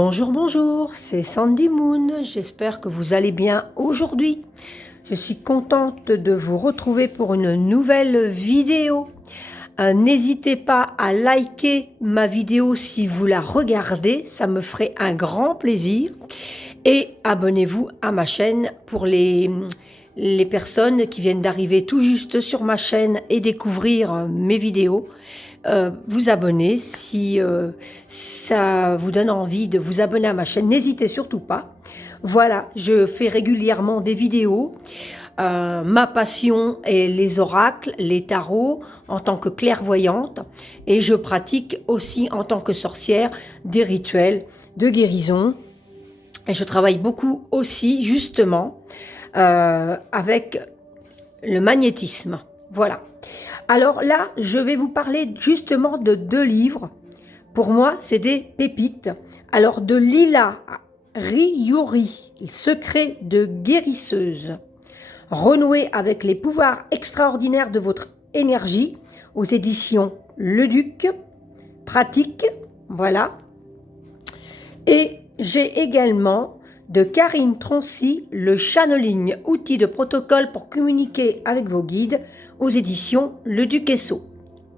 Bonjour, bonjour, c'est Sandy Moon, j'espère que vous allez bien aujourd'hui. Je suis contente de vous retrouver pour une nouvelle vidéo. N'hésitez pas à liker ma vidéo si vous la regardez, ça me ferait un grand plaisir. Et abonnez-vous à ma chaîne pour les personnes qui viennent d'arriver tout juste sur ma chaîne et découvrir mes vidéos. Vous abonner si ça vous donne envie de vous abonner à ma chaîne, n'hésitez surtout pas. Voilà, je fais régulièrement des vidéos. Ma passion est les oracles, les tarots en tant que clairvoyante, et je pratique aussi en tant que sorcière des rituels de guérison. Et je travaille beaucoup aussi justement avec le magnétisme. Voilà. Alors là, je vais vous parler justement de 2 livres. Pour moi, c'est des pépites. Alors, de Lila Riyuri, Secret de guérisseuse. Renouer avec les pouvoirs extraordinaires de votre énergie, aux éditions Le Duc. Pratique, voilà. Et j'ai également de Karine Troncy, le channeling, outil de protocole pour communiquer avec vos guides, aux éditions Le Duc-Esso.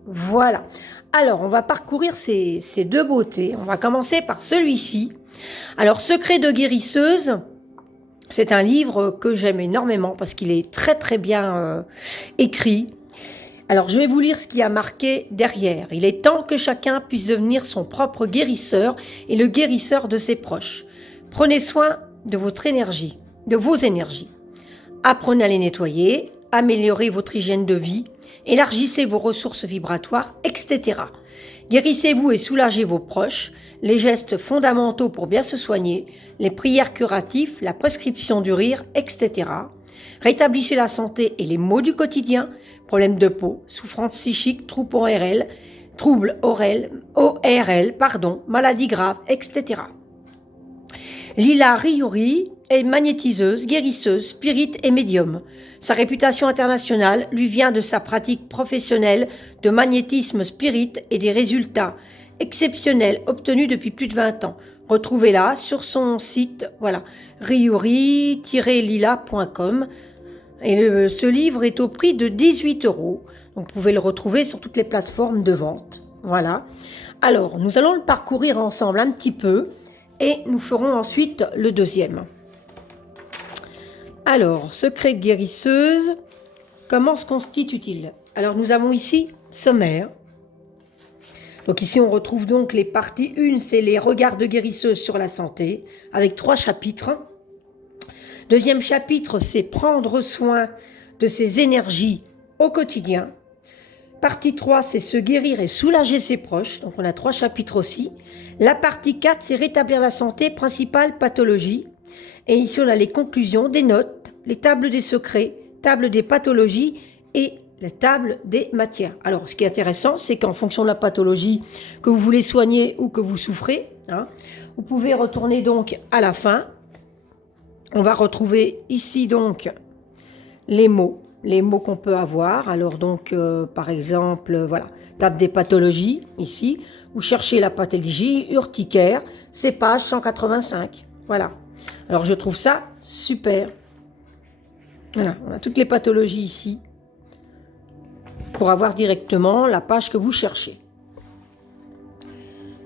Voilà. Alors, on va parcourir ces 2 beautés. On va commencer par celui-ci. Alors, Secret de guérisseuse, c'est un livre que j'aime énormément parce qu'il est très très bien écrit. Alors, je vais vous lire ce qui a marqué derrière. Il est temps que chacun puisse devenir son propre guérisseur et le guérisseur de ses proches. Prenez soin de votre énergie, de vos énergies. Apprenez à les nettoyer, améliorez votre hygiène de vie, élargissez vos ressources vibratoires, etc. Guérissez-vous et soulagez vos proches, les gestes fondamentaux pour bien se soigner, les prières curatives, la prescription du rire, etc. Rétablissez la santé et les maux du quotidien, problèmes de peau, souffrances psychiques, troubles ORL, maladies graves, etc. Lila Riyuri est magnétiseuse, guérisseuse, spirit et médium. Sa réputation internationale lui vient de sa pratique professionnelle de magnétisme spirit et des résultats exceptionnels obtenus depuis plus de 20 ans. Retrouvez-la sur son site, voilà, riyuri-lila.com. Et ce livre est au prix de 18 €. Donc vous pouvez le retrouver sur toutes les plateformes de vente. Voilà. Alors, nous allons le parcourir ensemble un petit peu. Et nous ferons ensuite le deuxième. Alors, secret de guérisseuse, comment se constitue-t-il? Alors, nous avons ici sommaire. Donc ici, on retrouve donc les parties 1, c'est les regards de guérisseuse sur la santé, avec 3 chapitres. Deuxième chapitre, c'est prendre soin de ses énergies au quotidien. Partie 3, c'est se guérir et soulager ses proches. Donc, on a 3 chapitres aussi. La partie 4, c'est rétablir la santé, principale pathologie. Et ici, on a les conclusions, des notes, les tables des secrets, table des pathologies et la table des matières. Alors, ce qui est intéressant, c'est qu'en fonction de la pathologie que vous voulez soigner ou que vous souffrez, vous pouvez retourner donc à la fin. On va retrouver ici donc les mots qu'on peut avoir. Alors donc, par exemple, voilà, table des pathologies, ici. Vous cherchez la pathologie urticaire, c'est page 185. Voilà. Alors, je trouve ça super. Voilà, on a toutes les pathologies ici pour avoir directement la page que vous cherchez.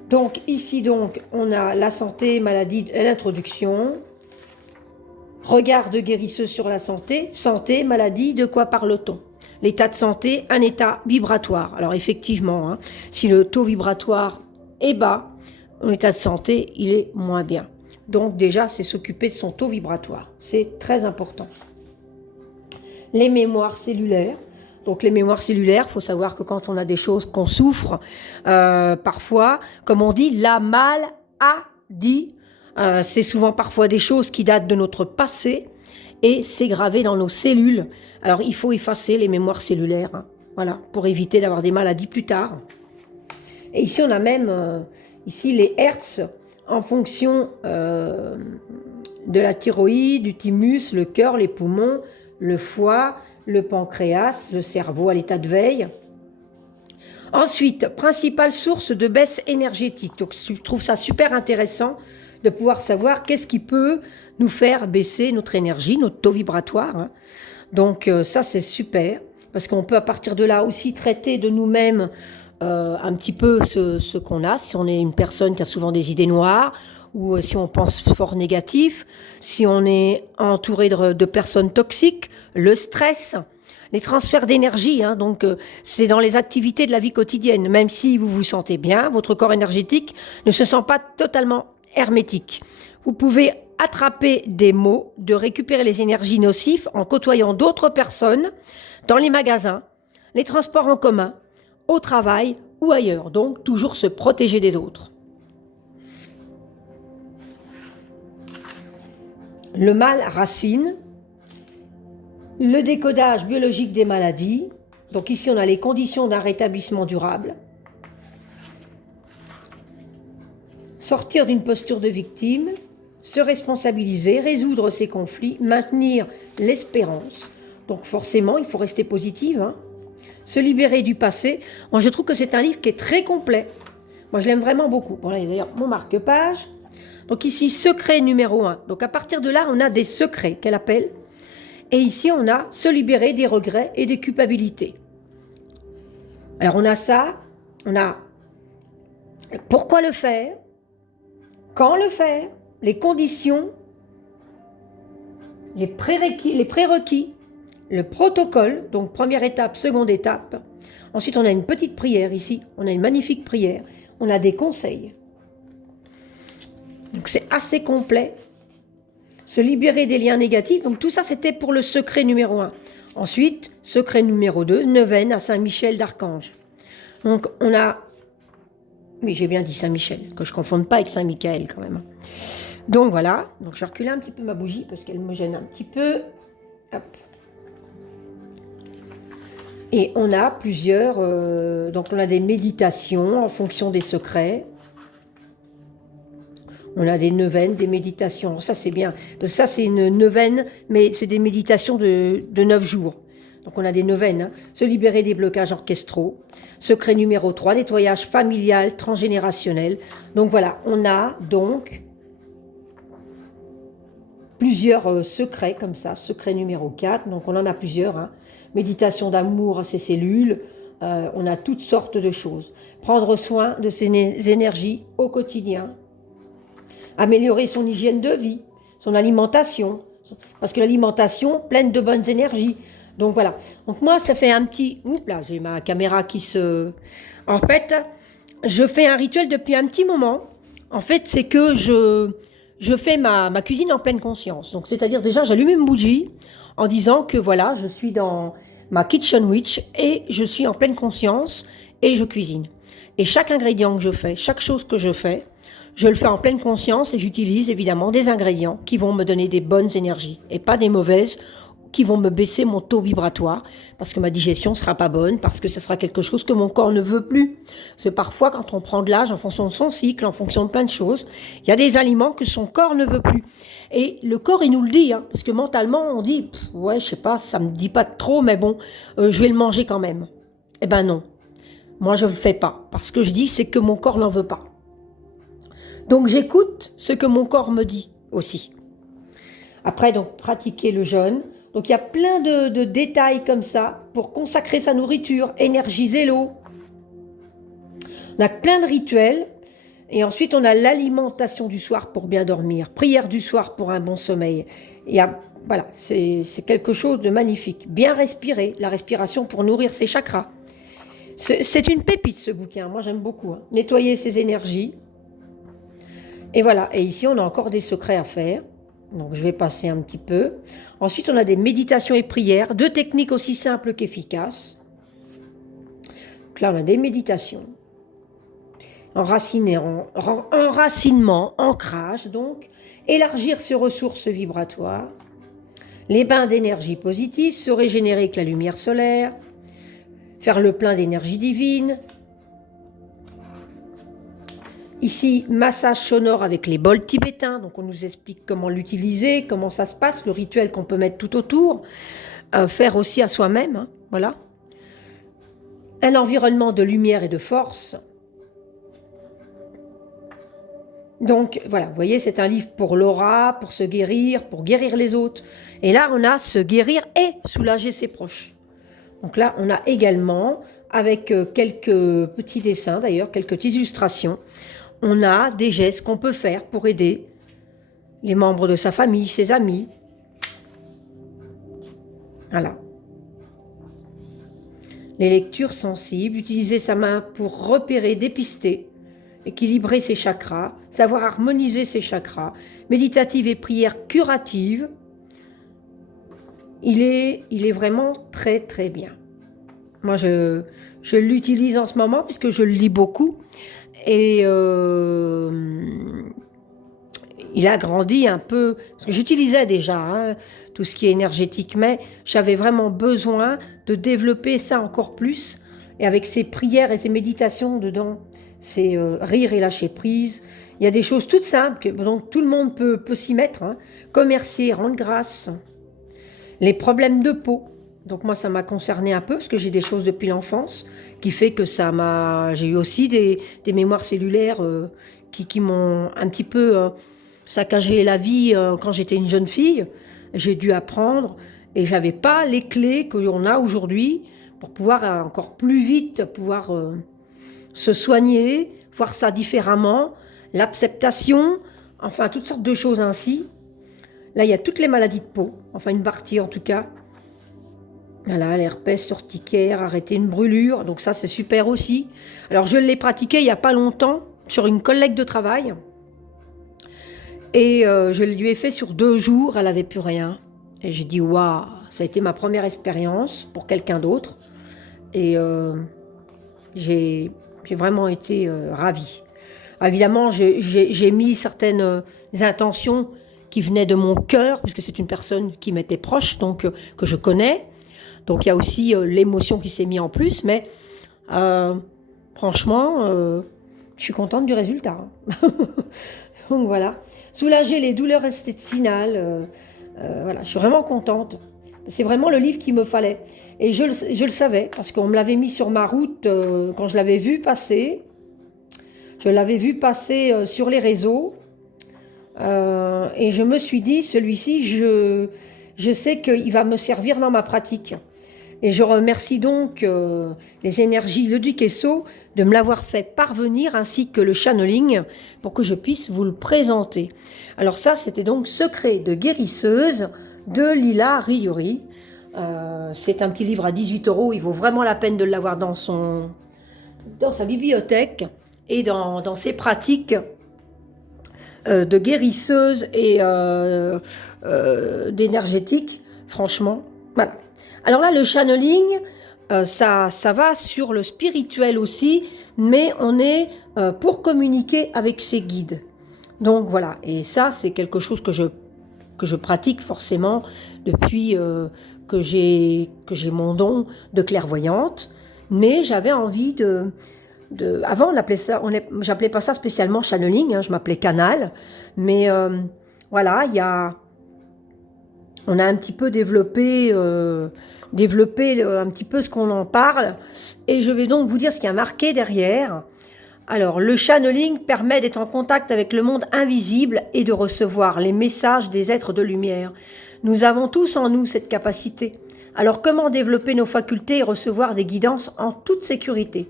Donc, ici, donc, on a la santé, maladie, l'introduction. Regard de guérisseuse sur la santé, santé, maladie, de quoi parle-t-on? L'état de santé, un état vibratoire. Alors effectivement, si le taux vibratoire est bas, l'état de santé, il est moins bien. Donc déjà, c'est s'occuper de son taux vibratoire. C'est très important. Les mémoires cellulaires. Donc les mémoires cellulaires, il faut savoir que quand on a des choses qu'on souffre, parfois, comme on dit, la maladie, c'est souvent parfois des choses qui datent de notre passé et c'est gravé dans nos cellules. Alors, il faut effacer les mémoires cellulaires, voilà, pour éviter d'avoir des maladies plus tard. Et ici, on a même ici les hertz en fonction de la thyroïde, du thymus, le cœur, les poumons, le foie, le pancréas, le cerveau à l'état de veille. Ensuite, principale source de baisse énergétique. Donc, je trouve ça super intéressant de pouvoir savoir qu'est-ce qui peut nous faire baisser notre énergie, notre taux vibratoire, hein. Donc ça, c'est super, parce qu'on peut à partir de là aussi traiter de nous-mêmes un petit peu ce qu'on a, si on est une personne qui a souvent des idées noires, ou si on pense fort négatif, si on est entouré de personnes toxiques, le stress, les transferts d'énergie, hein, donc c'est dans les activités de la vie quotidienne. Même si vous vous sentez bien, votre corps énergétique ne se sent pas totalement hermétique. Vous pouvez attraper des maux, de récupérer les énergies nocives en côtoyant d'autres personnes dans les magasins, les transports en commun, au travail ou ailleurs. Donc toujours se protéger des autres. Le mal racine, le décodage biologique des maladies. Donc ici, on a les conditions d'un rétablissement durable. Sortir d'une posture de victime, se responsabiliser, résoudre ses conflits, maintenir l'espérance. Donc forcément, il faut rester positive, hein. Se libérer du passé. Moi, je trouve que c'est un livre qui est très complet. Moi, je l'aime vraiment beaucoup. Bon, là, il y a d'ailleurs mon marque-page. Donc ici, secret numéro 1. Donc à partir de là, on a des secrets qu'elle appelle. Et ici, on a se libérer des regrets et des culpabilités. Alors on a ça, on a pourquoi le faire, quand le faire, les conditions, les prérequis, le protocole, donc première étape, seconde étape. Ensuite, on a une petite prière ici, on a une magnifique prière, on a des conseils. Donc c'est assez complet. Se libérer des liens négatifs, donc tout ça c'était pour le secret numéro 1. Ensuite, secret numéro 2, neuvaine à Saint-Michel d'Archange. Donc on a, oui j'ai bien dit Saint-Michel, que je ne confonde pas avec Saint-Michael quand même. Donc voilà, donc je vais reculer un petit peu ma bougie parce qu'elle me gêne un petit peu. Hop. Et on a plusieurs, donc on a des méditations en fonction des secrets. On a des neuvaines, des méditations. Ça, c'est bien. Parce que ça, c'est une neuvaine, mais c'est des méditations de 9 jours. Donc, on a des neuvaines. Hein. Se libérer des blocages orchestraux. Secret numéro 3, nettoyage familial, transgénérationnel. Donc, voilà. On a donc plusieurs secrets comme ça. Secret numéro 4. Donc, on en a plusieurs. Hein. Méditation d'amour à ses cellules. On a toutes sortes de choses. Prendre soin de ses énergies au quotidien. Améliorer son hygiène de vie, son alimentation, parce que l'alimentation pleine de bonnes énergies. Donc voilà. Donc moi, ça fait un petit... Oups là, j'ai ma caméra qui se... En fait, je fais un rituel depuis un petit moment. En fait, c'est que je fais ma cuisine en pleine conscience. Donc c'est-à-dire déjà, j'allume une bougie en disant que voilà, je suis dans ma kitchen witch et je suis en pleine conscience et je cuisine. Et chaque ingrédient que je fais, chaque chose que je fais, je le fais en pleine conscience et j'utilise évidemment des ingrédients qui vont me donner des bonnes énergies et pas des mauvaises qui vont me baisser mon taux vibratoire parce que ma digestion ne sera pas bonne, parce que ce sera quelque chose que mon corps ne veut plus. C'est parfois quand on prend de l'âge en fonction de son cycle, en fonction de plein de choses, il y a des aliments que son corps ne veut plus. Et le corps, il nous le dit, hein, parce que mentalement, on dit, ouais, je sais pas, ça me dit pas trop, mais bon, je vais le manger quand même. Eh ben non, moi je ne le fais pas. Parce que je dis, c'est que mon corps n'en veut pas. Donc j'écoute ce que mon corps me dit aussi. Après, donc, pratiquer le jeûne. Donc il y a plein de détails comme ça pour consacrer sa nourriture, énergiser l'eau. On a plein de rituels. Et ensuite, on a l'alimentation du soir pour bien dormir. Prière du soir pour un bon sommeil. Et voilà, c'est quelque chose de magnifique. Bien respirer, la respiration pour nourrir ses chakras. C'est une pépite ce bouquin, moi j'aime beaucoup. Hein. Nettoyer ses énergies. Et voilà, et ici on a encore des secrets à faire. Donc je vais passer un petit peu. Ensuite on a des méditations et prières, 2 techniques aussi simples qu'efficaces. Donc là on a des méditations. Enracinement, ancrage donc. Élargir ses ressources vibratoires. Les bains d'énergie positive, se régénérer avec la lumière solaire. Faire le plein d'énergie divine. Ici, massage sonore avec les bols tibétains. Donc, on nous explique comment l'utiliser, comment ça se passe, le rituel qu'on peut mettre tout autour. Faire aussi à soi-même, hein, voilà. Un environnement de lumière et de force. Donc voilà, vous voyez, c'est un livre pour l'aura, pour se guérir, pour guérir les autres. Et là, on a se guérir et soulager ses proches. Donc là, on a également, avec quelques petits dessins d'ailleurs, quelques petites illustrations, on a des gestes qu'on peut faire pour aider les membres de sa famille, ses amis. Voilà. Les lectures sensibles, utiliser sa main pour repérer, dépister, équilibrer ses chakras, savoir harmoniser ses chakras, méditative et prière curative. Il est vraiment très très bien. Moi, je l'utilise en ce moment puisque je le lis beaucoup. Et il a grandi un peu, parce que j'utilisais déjà tout ce qui est énergétique, mais j'avais vraiment besoin de développer ça encore plus. Et avec ses prières et ses méditations dedans, c'est rire et lâcher prise. Il y a des choses toutes simples, donc tout le monde peut s'y mettre. Commercier, rendre grâce. Les problèmes de peau. Donc moi, ça m'a concerné un peu, parce que j'ai des choses depuis l'enfance, qui fait que j'ai eu aussi des mémoires cellulaires qui m'ont un petit peu saccagé la vie quand j'étais une jeune fille. J'ai dû apprendre, et j'avais pas les clés que l'on a aujourd'hui pour pouvoir encore plus vite pouvoir se soigner, voir ça différemment, l'acceptation, enfin toutes sortes de choses ainsi. Là, il y a toutes les maladies de peau, enfin une partie en tout cas. Voilà, l'herpès urticaire, arrêter une brûlure, donc ça c'est super aussi. Alors je l'ai pratiqué il n'y a pas longtemps sur une collègue de travail. Et je lui ai fait sur 2 jours, elle n'avait plus rien. Et j'ai dit, waouh, ça a été ma première expérience pour quelqu'un d'autre. Et j'ai vraiment été ravie. Évidemment, j'ai mis certaines intentions qui venaient de mon cœur, puisque c'est une personne qui m'était proche, donc que je connais. Donc il y a aussi l'émotion qui s'est mise en plus, mais franchement, je suis contente du résultat. Donc voilà. Soulager les douleurs intestinales, voilà, je suis vraiment contente. C'est vraiment le livre qu'il me fallait. Et je le savais, parce qu'on me l'avait mis sur ma route quand je l'avais vu passer. Je l'avais vu passer sur les réseaux. Et je me suis dit, celui-ci, je sais qu'il va me servir dans ma pratique. Et je remercie donc les énergies Le Duquesseau de me l'avoir fait parvenir, ainsi que le channeling, pour que je puisse vous le présenter. Alors ça, c'était donc Secret de guérisseuse de Lila Riori. C'est un petit livre à 18 €, il vaut vraiment la peine de l'avoir dans sa bibliothèque et dans ses pratiques de guérisseuse et d'énergétique, franchement, voilà. Alors là, le channeling, ça va sur le spirituel aussi, mais on est pour communiquer avec ses guides. Donc voilà, et ça, c'est quelque chose que je pratique forcément depuis que j'ai mon don de clairvoyante, mais j'avais envie avant, j'appelais pas ça spécialement channeling, je m'appelais canal, mais voilà, on a un petit peu développé un petit peu ce qu'on en parle, et je vais donc vous dire ce qui est marqué derrière. Alors, le channeling permet d'être en contact avec le monde invisible et de recevoir les messages des êtres de lumière. Nous avons tous en nous cette capacité. Alors, comment développer nos facultés et recevoir des guidances en toute sécurité ?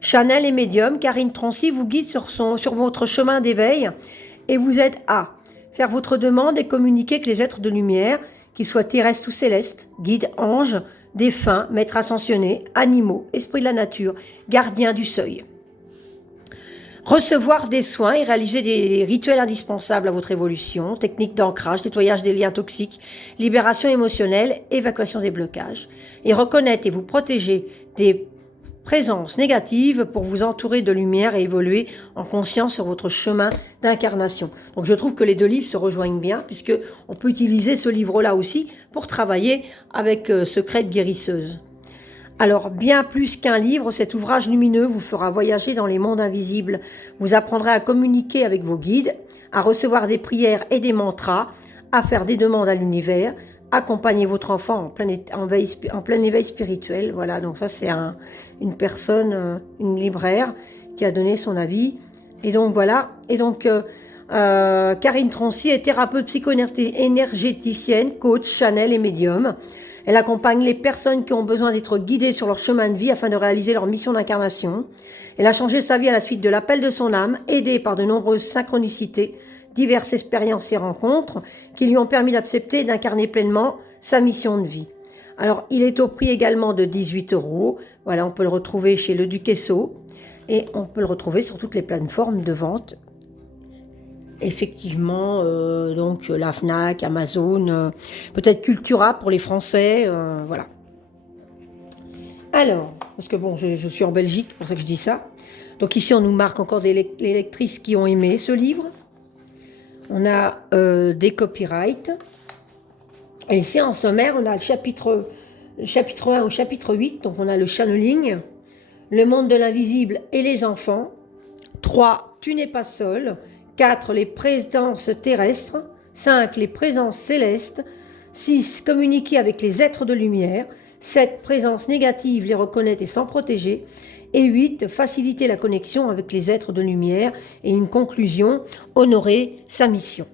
Chanel et médium, Karine Trancy vous guide sur votre chemin d'éveil et vous aide à faire votre demande et communiquer avec les êtres de lumière, qu'ils soient terrestres ou célestes, guides, anges, défunts, maîtres ascensionnés, animaux, esprits de la nature, gardiens du seuil. Recevoir des soins et réaliser des rituels indispensables à votre évolution, techniques d'ancrage, nettoyage des liens toxiques, libération émotionnelle, évacuation des blocages. Et reconnaître et vous protéger des présences négatives pour vous entourer de lumière et évoluer en conscience sur votre chemin d'incarnation. Donc je trouve que les 2 livres se rejoignent bien, puisque on peut utiliser ce livre-là aussi pour travailler avec Secret de guérisseuse. Alors, bien plus qu'un livre, cet ouvrage lumineux vous fera voyager dans les mondes invisibles. Vous apprendrez à communiquer avec vos guides, à recevoir des prières et des mantras, à faire des demandes à l'univers, accompagner votre enfant en plein éveil spirituel. Voilà, donc ça c'est une personne, une libraire qui a donné son avis. Et donc voilà, et donc Karine Troncy est thérapeute psycho-énergéticienne, coach, channel et médium. Elle accompagne les personnes qui ont besoin d'être guidées sur leur chemin de vie afin de réaliser leur mission d'incarnation. Elle a changé sa vie à la suite de l'appel de son âme, aidée par de nombreuses synchronicités, diverses expériences et rencontres qui lui ont permis d'accepter et d'incarner pleinement sa mission de vie. Alors, il est au prix également de 18 €. Voilà, on peut le retrouver chez Le Duquesseau et on peut le retrouver sur toutes les plateformes de vente. Effectivement, donc la Fnac, Amazon, peut-être Cultura pour les Français, voilà. Alors, parce que bon, je suis en Belgique, c'est pour ça que je dis ça. Donc ici, on nous marque encore les lectrices qui ont aimé ce livre. On a des copyrights. Et ici, en sommaire, on a le chapitre 1 au chapitre 8. Donc, on a le channeling, le monde de l'invisible et les enfants. 3, tu n'es pas seul. 4, les présences terrestres. 5, les présences célestes. 6, communiquer avec les êtres de lumière. 7, présences négatives, les reconnaître et s'en protéger. Et 8, faciliter la connexion avec les êtres de lumière. Et une conclusion, honorer sa mission.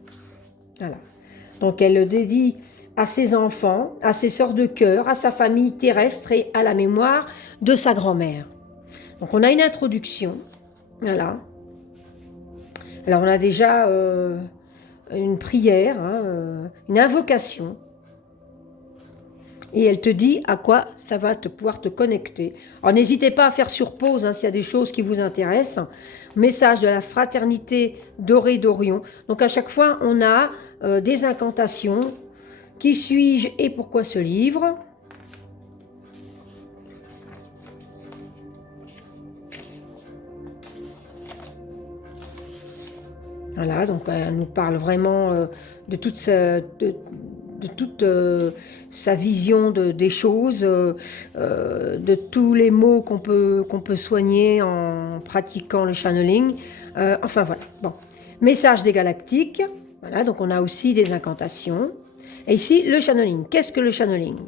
Voilà. Donc elle le dédie à ses enfants, à ses sœurs de cœur, à sa famille terrestre et à la mémoire de sa grand-mère. Donc on a une introduction. Voilà. Alors on a déjà une prière, une invocation. Et elle te dit à quoi ça va pouvoir te connecter. Alors n'hésitez pas à faire sur pause s'il y a des choses qui vous intéressent. Message de la fraternité dorée d'Orion. Donc à chaque fois, on a des incantations. Qui suis-je et pourquoi ce livre? Voilà, donc elle nous parle vraiment de toute sa vision des choses, de tous les maux qu'on peut soigner en pratiquant le channeling. Enfin voilà, bon. Message des galactiques. Voilà, donc on a aussi des incantations. Et ici, le channeling. Qu'est-ce que le channeling?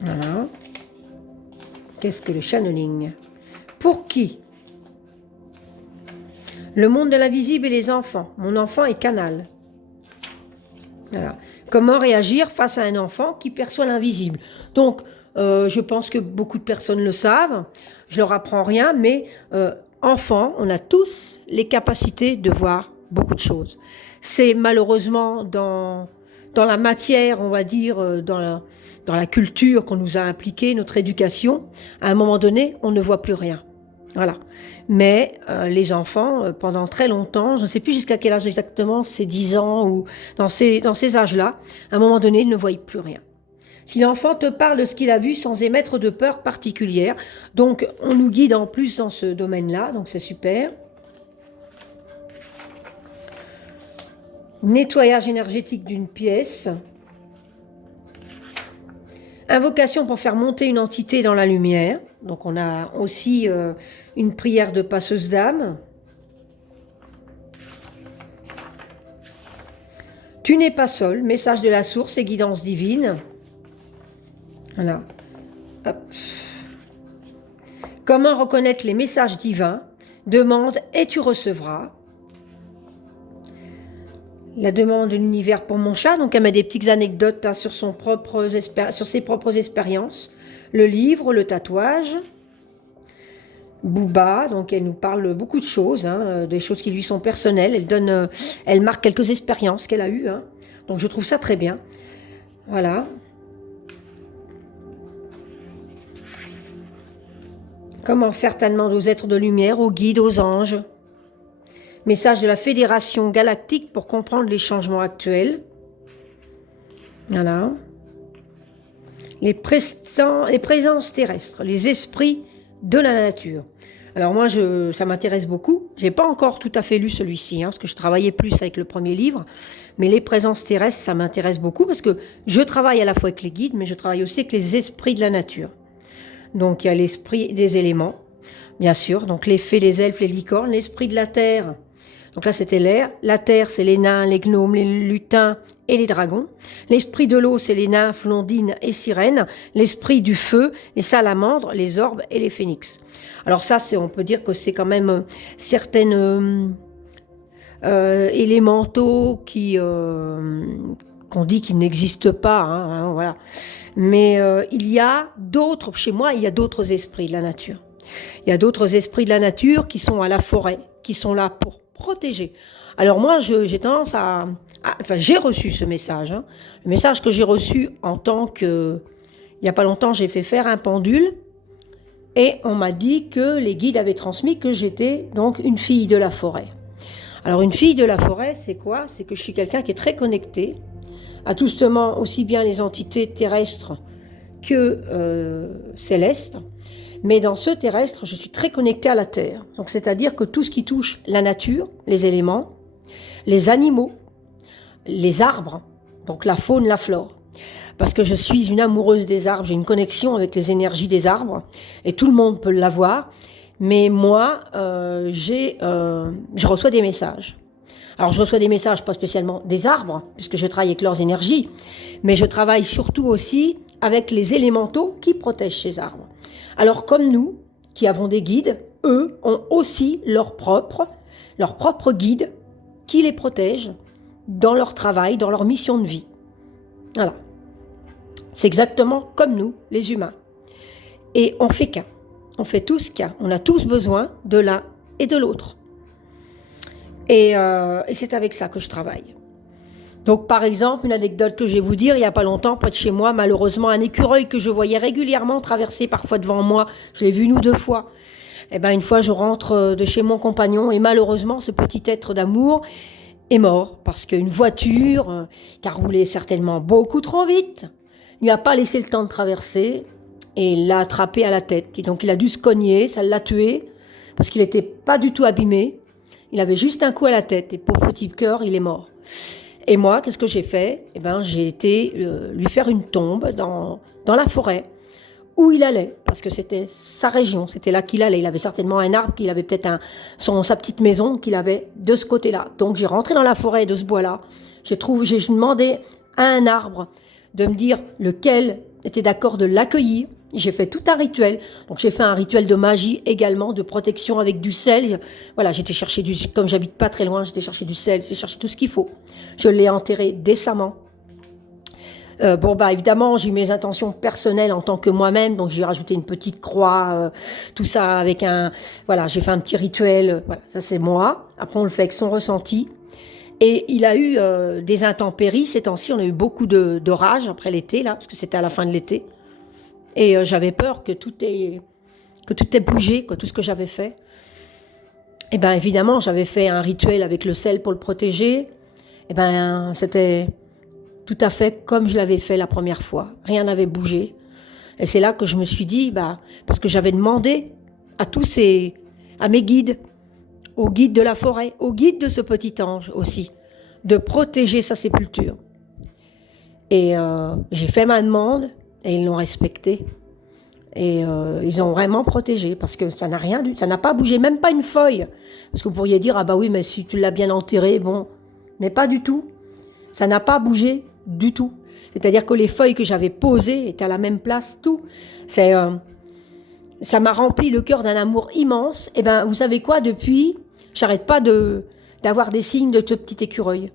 Voilà. Qu'est-ce que le channeling? Pour qui? Le monde de l'invisible et les enfants. Mon enfant est canal. Voilà. Comment réagir face à un enfant qui perçoit l'invisible? Donc, je pense que beaucoup de personnes le savent. Je leur apprends rien, mais enfants, on a tous les capacités de voir beaucoup de choses. C'est malheureusement dans la matière, on va dire, dans la culture qu'on nous a impliqué, notre éducation. À un moment donné, on ne voit plus rien. Voilà. Mais les enfants, pendant très longtemps, je ne sais plus jusqu'à quel âge exactement, c'est 10 ans ou dans ces âges-là, à un moment donné, ils ne voient plus rien. Si l'enfant te parle de ce qu'il a vu sans émettre de peur particulière, donc on nous guide en plus dans ce domaine-là, donc c'est super. Nettoyage énergétique d'une pièce. Invocation pour faire monter une entité dans la lumière. Donc on a aussi une prière de passeuse d'âme. Tu n'es pas seul. Message de la source et guidance divine. Voilà. Hop. Comment reconnaître les messages divins? Demande et tu recevras. La demande de l'univers pour mon chat, donc elle met des petites anecdotes sur ses propres expériences. Le livre, le tatouage. Booba, donc elle nous parle beaucoup de choses, des choses qui lui sont personnelles. Elle marque quelques expériences qu'elle a eues, donc je trouve ça très bien. Voilà. Comment faire ta demande aux êtres de lumière, aux guides, aux anges. Message de la Fédération Galactique pour comprendre les changements actuels. Voilà. Les présences terrestres, les esprits de la nature. Alors moi, ça m'intéresse beaucoup. Je n'ai pas encore tout à fait lu celui-ci, parce que je travaillais plus avec le premier livre. Mais les présences terrestres, ça m'intéresse beaucoup parce que je travaille à la fois avec les guides, mais je travaille aussi avec les esprits de la nature. Donc il y a l'esprit des éléments, bien sûr. Donc les fées, les elfes, les licornes, l'esprit de la terre. Donc là, c'était l'air. La terre, c'est les nains, les gnomes, les lutins et les dragons. L'esprit de l'eau, c'est les nymphes, l'ondine et sirènes. L'esprit du feu, les salamandres, les orbes et les phénix. Alors ça, on peut dire que c'est quand même certaines élémentaux qu'on dit qu'ils n'existent pas, voilà. Mais il y a d'autres, chez moi, il y a d'autres esprits de la nature. Il y a d'autres esprits de la nature qui sont à la forêt, qui sont là pour protéger. Alors moi, j'ai tendance enfin, j'ai reçu ce message. Le message que j'ai reçu en tant que... Il n'y a pas longtemps, j'ai fait faire un pendule et on m'a dit que les guides avaient transmis que j'étais donc une fille de la forêt. Alors une fille de la forêt, c'est quoi? C'est que je suis quelqu'un qui est très connecté à tout justement aussi bien les entités terrestres que célestes. Mais dans ce terrestre, je suis très connectée à la Terre. Donc, c'est-à-dire que tout ce qui touche la nature, les éléments, les animaux, les arbres, donc la faune, la flore. Parce que je suis une amoureuse des arbres, j'ai une connexion avec les énergies des arbres, et tout le monde peut l'avoir. Mais moi, je reçois des messages. Alors, je reçois des messages, pas spécialement des arbres, puisque je travaille avec leurs énergies, mais je travaille surtout aussi avec les élémentaux qui protègent ces arbres. Alors, comme nous, qui avons des guides, eux ont aussi leur propre guide qui les protège dans leur travail, dans leur mission de vie. Voilà. C'est exactement comme nous, les humains. Et on fait qu'un. On fait tous qu'un. On a tous besoin de l'un et de l'autre. Et c'est avec ça que je travaille. Donc, par exemple, une anecdote que je vais vous dire, il n'y a pas longtemps, près de chez moi, malheureusement, un écureuil que je voyais régulièrement traverser parfois devant moi, je l'ai vu 1 ou 2 fois. Et bien, une fois, je rentre de chez mon compagnon et malheureusement, ce petit être d'amour est mort parce qu'une voiture, qui a roulé certainement beaucoup trop vite, lui a pas laissé le temps de traverser et l'a attrapé à la tête. Et donc, il a dû se cogner, ça l'a tué parce qu'il n'était pas du tout abîmé. Il avait juste un coup à la tête et pauvre petit cœur, il est mort. Et moi, qu'est-ce que j'ai fait? Eh ben, j'ai été lui faire une tombe dans la forêt où il allait, parce que c'était sa région, c'était là qu'il allait. Il avait certainement un arbre, qu'il avait peut-être sa petite maison qu'il avait de ce côté-là. Donc j'ai rentré dans la forêt de ce bois-là, j'ai demandé à un arbre de me dire lequel était d'accord de l'accueillir. J'ai fait tout un rituel. Donc j'ai fait un rituel de magie également, de protection avec du sel. Voilà, j'étais chercher comme j'habite pas très loin, j'étais chercher du sel, j'ai cherché tout ce qu'il faut. Je l'ai enterré décemment. Évidemment, j'ai eu mes intentions personnelles en tant que moi-même, donc j'ai rajouté une petite croix, tout ça avec j'ai fait un petit rituel. Voilà, ça c'est moi. Après, on le fait avec son ressenti. Et il a eu des intempéries ces temps-ci. On a eu beaucoup d'orages après l'été, là, parce que c'était à la fin de l'été. Et j'avais peur que tout ait bougé, tout ce que j'avais fait. Et bien évidemment, j'avais fait un rituel avec le sel pour le protéger. Et bien c'était tout à fait comme je l'avais fait la première fois. Rien n'avait bougé. Et c'est là que je me suis dit, parce que j'avais demandé à mes guides, aux guides de la forêt, aux guides de ce petit ange aussi, de protéger sa sépulture. Et j'ai fait ma demande. Et ils l'ont respecté. Et ils ont vraiment protégé parce que ça n'a pas bougé, même pas une feuille. Parce que vous pourriez dire, ah bah oui, mais si tu l'as bien enterré, bon. Mais pas du tout. Ça n'a pas bougé du tout. C'est-à-dire que les feuilles que j'avais posées étaient à la même place, tout. Ça m'a rempli le cœur d'un amour immense. Et ben, vous savez quoi, depuis, j'arrête pas d'avoir des signes de ce petit écureuil.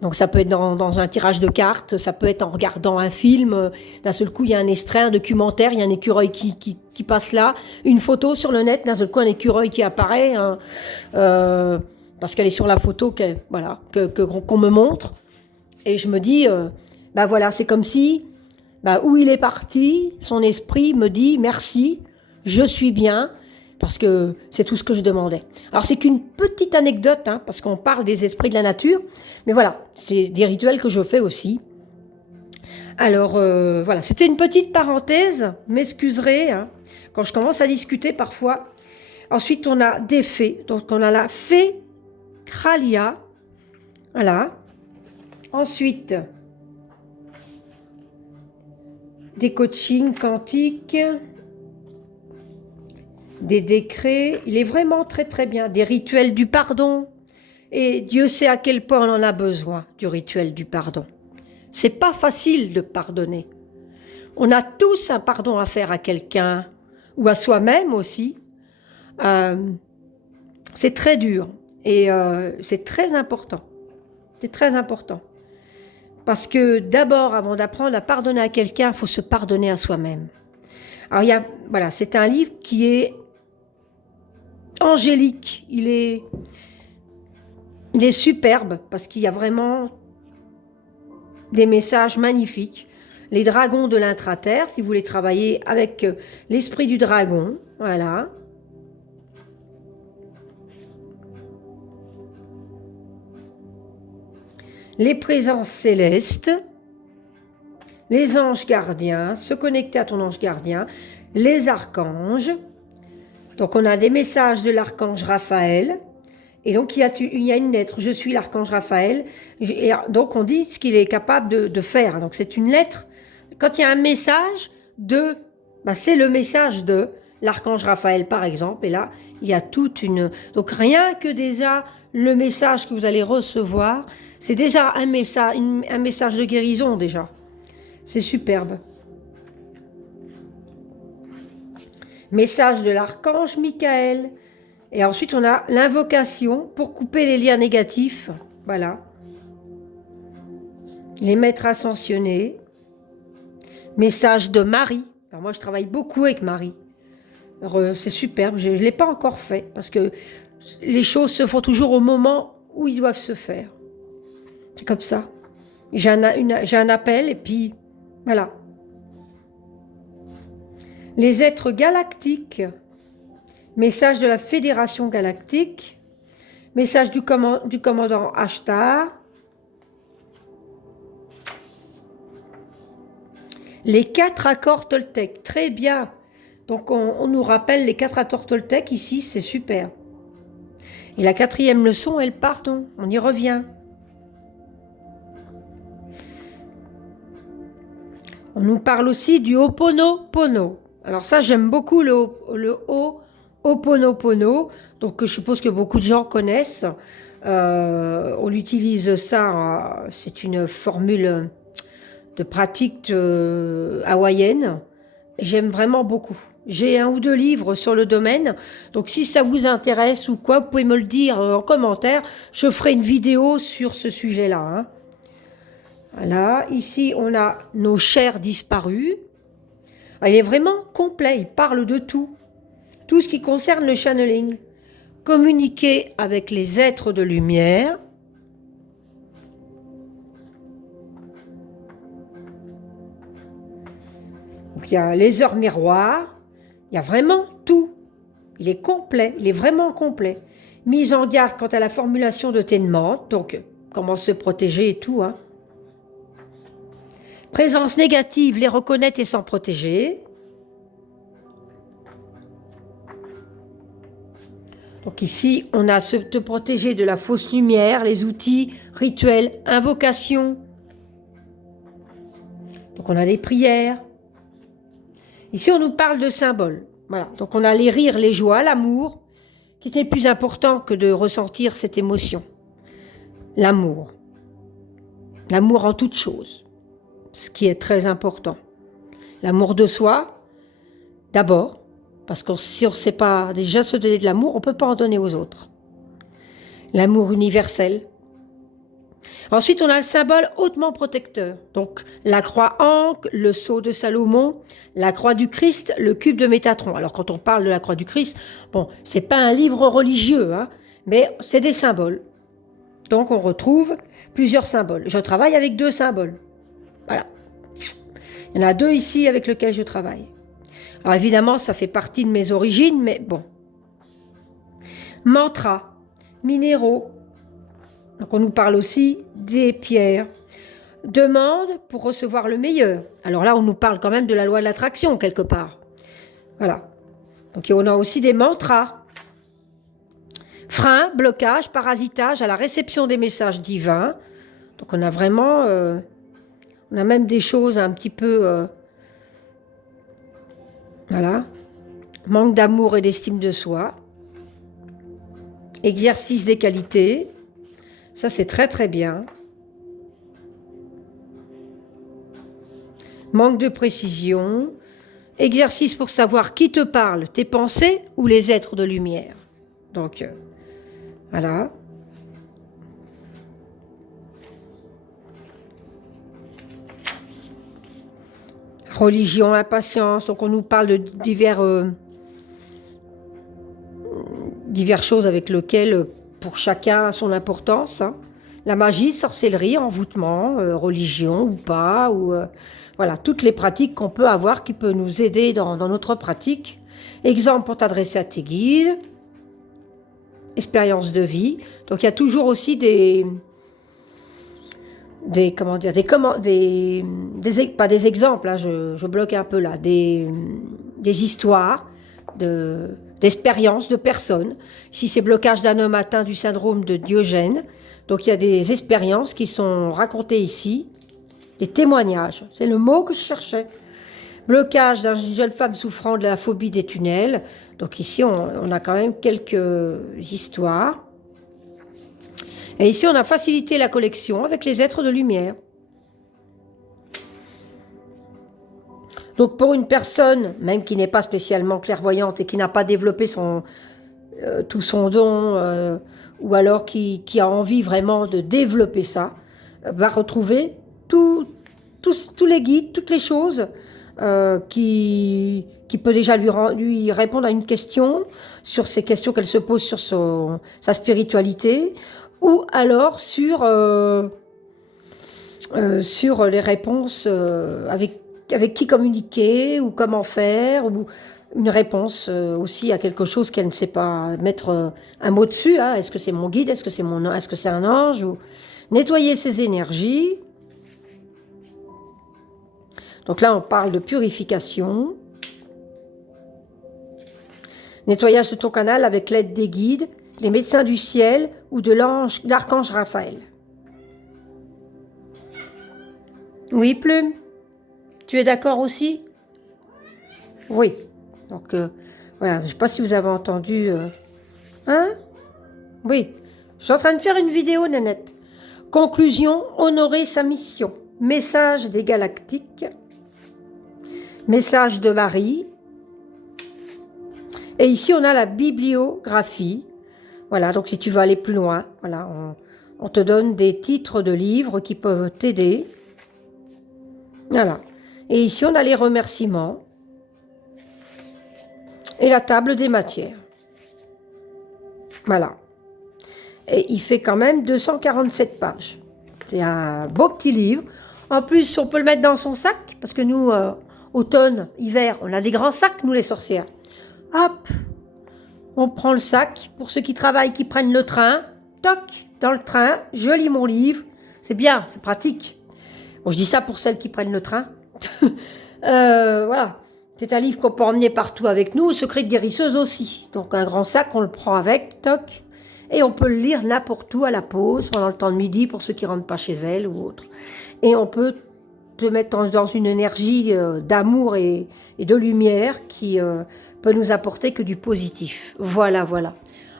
Donc ça peut être dans un tirage de cartes, ça peut être en regardant un film, d'un seul coup il y a un extrait, un documentaire, il y a un écureuil qui passe là, une photo sur le net, d'un seul coup un écureuil qui apparaît, parce qu'elle est sur la photo qu'on me montre, et je me dis, c'est comme si, où il est parti, son esprit me dit merci, je suis bien, parce que c'est tout ce que je demandais. Alors, c'est qu'une petite anecdote, parce qu'on parle des esprits de la nature, mais voilà, c'est des rituels que je fais aussi. Alors, c'était une petite parenthèse, m'excuserez, quand je commence à discuter parfois. Ensuite, on a des fées, donc on a la fée Kralia, voilà. Ensuite, des coachings quantiques, des décrets, il est vraiment très très bien. Des rituels du pardon, Et Dieu sait à quel point on en a besoin du rituel du pardon. C'est pas facile de pardonner. On a tous un pardon à faire à quelqu'un ou à soi-même aussi. C'est très dur et c'est très important. C'est très important. Parce que d'abord, avant d'apprendre à pardonner à quelqu'un, il faut se pardonner à soi-même. Alors, voilà, c'est un livre qui est angélique. Il est superbe parce qu'il y a vraiment des messages magnifiques. Les dragons de l'intra-terre, si vous voulez travailler avec l'esprit du dragon, voilà. Les présences célestes, les anges gardiens, se connecter à ton ange gardien, les archanges. Donc on a des messages de l'archange Raphaël. Et donc il y a une lettre, je suis l'archange Raphaël. Et donc on dit ce qu'il est capable de faire. Donc c'est une lettre. Quand il y a un message c'est le message de l'archange Raphaël par exemple. Et là, il y a toute une... Donc rien que déjà le message que vous allez recevoir, c'est déjà un message de guérison déjà. C'est superbe. Message de l'archange Michael. Et ensuite, on a l'invocation pour couper les liens négatifs. Voilà. Les maîtres ascensionnés. Message de Marie. Alors moi, je travaille beaucoup avec Marie. C'est superbe. Je ne l'ai pas encore fait parce que les choses se font toujours au moment où ils doivent se faire. C'est comme ça. J'ai un appel et puis voilà. Les êtres galactiques. Message de la Fédération Galactique. Message du commandant Ashtar. Les 4 accords Toltec. Très bien. Donc on nous rappelle les 4 accords Toltec ici, c'est super. Et la 4e leçon, elle pardon. On y revient. On nous parle aussi du Ho'oponopono. Alors ça, j'aime beaucoup le Ho'oponopono, donc je suppose que beaucoup de gens connaissent. On utilise ça, c'est une formule de pratique hawaïenne. J'aime vraiment beaucoup. J'ai 1 ou 2 livres sur le domaine, donc si ça vous intéresse ou quoi, vous pouvez me le dire en commentaire. Je ferai une vidéo sur ce sujet-là. Hein. Voilà, ici on a nos chers disparus. Il est vraiment complet, il parle de tout. Tout ce qui concerne le channeling. Communiquer avec les êtres de lumière. Donc il y a les heures miroirs. Il y a vraiment tout. Il est complet, il est vraiment complet. Mise en garde quant à la formulation de tes demandes. Donc comment se protéger et tout. Hein. Présence négative, les reconnaître et s'en protéger. Donc ici, on a se te protéger de la fausse lumière, les outils, rituels, invocations. Donc on a des prières. Ici, on nous parle de symboles. Voilà. Donc on a les rires, les joies, l'amour, qui est plus important que de ressentir cette émotion. L'amour. L'amour en toute chose. Ce qui est très important. L'amour de soi, d'abord, parce que si on ne sait pas déjà se donner de l'amour, on ne peut pas en donner aux autres. L'amour universel. Ensuite, on a le symbole hautement protecteur. Donc, la croix Ankh, le sceau de Salomon, la croix du Christ, le cube de Métatron. Alors, quand on parle de la croix du Christ, bon, c'est pas un livre religieux, hein, mais c'est des symboles. Donc, on retrouve plusieurs symboles. Je travaille avec 2 symboles. Voilà. Il y en a 2 ici avec lesquels je travaille. Alors évidemment, ça fait partie de mes origines, mais bon. Mantras, minéraux. Donc on nous parle aussi des pierres. Demande pour recevoir le meilleur. Alors là, on nous parle quand même de la loi de l'attraction, quelque part. Voilà. Donc on a aussi des mantras. Frein, blocage, parasitage à la réception des messages divins. Donc on a vraiment... on a même des choses un petit peu... voilà. Manque d'amour et d'estime de soi. Exercice des qualités. Ça, c'est très très bien. Manque de précision. Exercice pour savoir qui te parle, tes pensées ou les êtres de lumière. Donc, voilà. Religion, impatience. Donc, on nous parle de diverses choses avec lesquelles, pour chacun, son importance. Hein. La magie, sorcellerie, envoûtement, religion ou pas, ou voilà, toutes les pratiques qu'on peut avoir qui peuvent nous aider dans notre pratique. Exemple pour t'adresser à tes guides, expérience de vie. Donc il y a toujours aussi pas des exemples, hein, je bloque un peu là, des histoires d'expériences de personnes. Ici, c'est blocage d'un homme atteint du syndrome de Diogène. Donc, il y a des expériences qui sont racontées ici, des témoignages. C'est le mot que je cherchais. Blocage d'une jeune femme souffrant de la phobie des tunnels. Donc, ici, on a quand même quelques histoires. Et ici, on a facilité la connexion avec les êtres de lumière. Donc, pour une personne, même qui n'est pas spécialement clairvoyante et qui n'a pas développé tout son don, ou alors qui a envie vraiment de développer ça, va retrouver tous les guides, toutes les choses qui peut déjà lui répondre à une question, sur ces questions qu'elle se pose sur sa spiritualité, ou alors sur les réponses avec qui communiquer, ou comment faire, ou une réponse aussi à quelque chose qu'elle ne sait pas mettre un mot dessus. Hein. Est-ce que c'est mon guide? Est-ce que c'est un ange? Ou nettoyer ses énergies. Donc là, on parle de purification. Nettoyage de ton canal avec l'aide des guides, les médecins du ciel ou de l'archange Raphaël. Oui, Plume? Tu es d'accord aussi? Oui. Donc, voilà, je ne sais pas si vous avez entendu. Hein? Oui. Je suis en train de faire une vidéo, Nanette. Conclusion, honorer sa mission. Message des galactiques. Message de Marie. Et ici, on a la bibliographie. Voilà, donc si tu veux aller plus loin, voilà, on te donne des titres de livres qui peuvent t'aider. Voilà. Et ici, on a les remerciements. Et la table des matières. Voilà. Et il fait quand même 247 pages. C'est un beau petit livre. En plus, on peut le mettre dans son sac, parce que nous, automne, hiver, on a des grands sacs, nous les sorcières. Hop, on prend le sac. Pour ceux qui travaillent, qui prennent le train, toc, dans le train, je lis mon livre. C'est bien, c'est pratique. Bon, je dis ça pour celles qui prennent le train. Voilà. C'est un livre qu'on peut emmener partout avec nous, Secret de guérisseuse aussi. Donc un grand sac, on le prend avec, toc, et on peut le lire n'importe où à la pause, pendant le temps de midi, pour ceux qui ne rentrent pas chez elles ou autre. Et on peut te mettre dans une énergie d'amour et de lumière qui peut nous apporter que du positif. Voilà, voilà.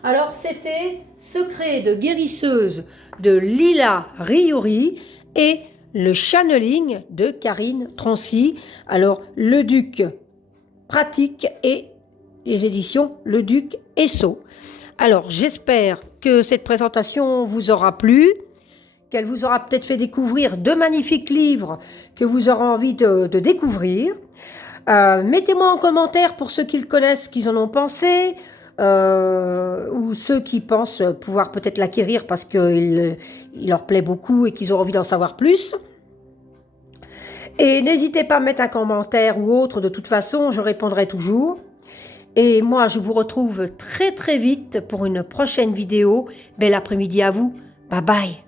Alors c'était Secret de guérisseuse de Lila Riori et le channeling de Karine Troncy. Alors le Duc pratique et les éditions Le Duc Esso. Alors j'espère que cette présentation vous aura plu, qu'elle vous aura peut-être fait découvrir de magnifiques livres que vous aurez envie de découvrir. Mettez-moi en commentaire pour ceux qui le connaissent, ce qu'ils en ont pensé, ou ceux qui pensent pouvoir peut-être l'acquérir parce qu'il leur plaît beaucoup et qu'ils ont envie d'en savoir plus. Et n'hésitez pas à mettre un commentaire ou autre, de toute façon, je répondrai toujours. Et moi, je vous retrouve très très vite pour une prochaine vidéo. Bel après-midi à vous. Bye bye.